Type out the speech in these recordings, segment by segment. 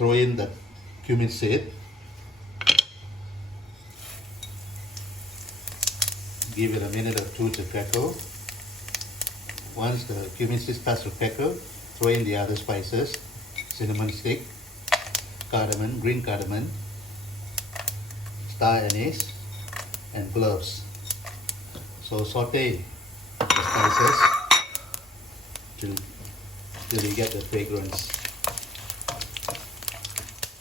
throw in the cumin seed. Give it a minute or two to crackle. Once the cumin seed starts to crackle, throw in the other spices, cinnamon stick, cardamom, green cardamom, star anise, and cloves. So saute the spices till you get the fragrance.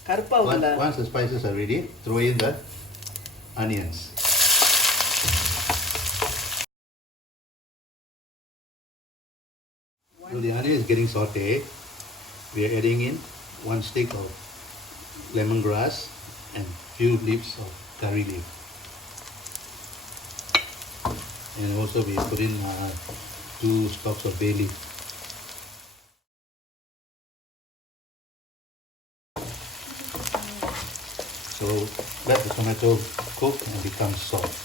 Once the spices are ready, throw in the onions. While the onion is getting sauteed, we are adding in 1 stick of lemongrass and few leaves of curry leaf. And also we put in 2 stalks of bay leaf. So let the tomato cook and become soft.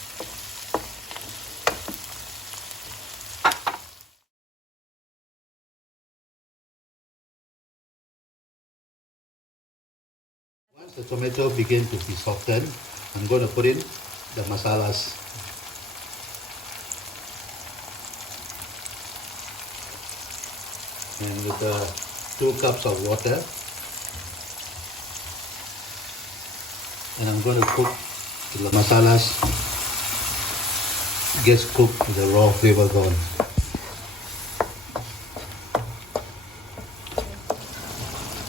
Once the tomato begins to be softened, I'm going to put in the masalas. And with 2 cups of water, and I'm going to cook till the masalas gets cooked with the raw flavor gone.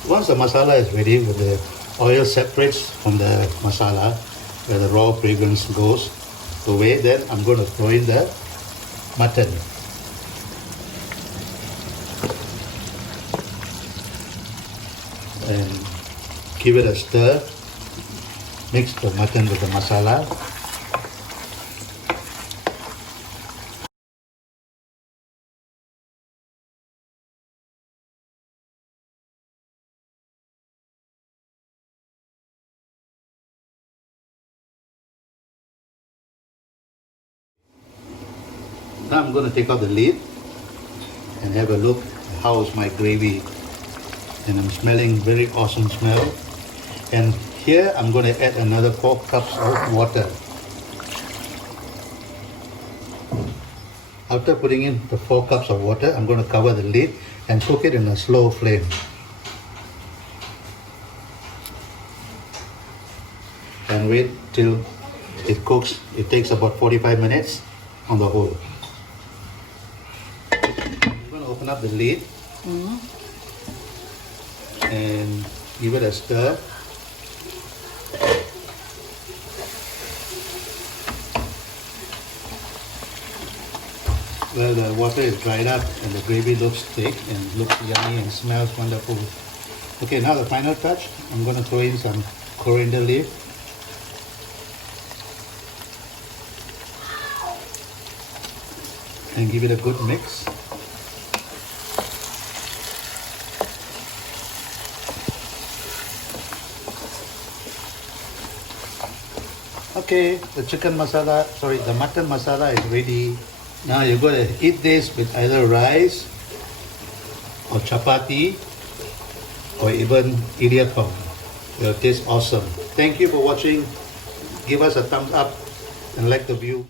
Once the masala is ready, with the oil separates from the masala, where the raw fragrance goes away, then I'm going to throw in the mutton. And give it a stir. Mix the mutton with the masala. Now I'm going to take out the lid and have a look at how's my gravy. And I'm smelling very awesome smell. And here I'm going to add another 4 cups of water. After putting in the 4 cups of water, I'm going to cover the lid and cook it in a slow flame. And wait till it cooks. It takes about 45 minutes on the whole. I'm going to open up the lid and give it a stir. Well, the water is dried up and the gravy looks thick and looks yummy and smells wonderful. Okay, now the final touch, I'm going to throw in some coriander leaf. And give it a good mix. Okay, the mutton masala is ready. Now you're going to eat this with either rice or chapati or even idiyappam. It will taste awesome. Thank you for watching. Give us a thumbs up and like the view.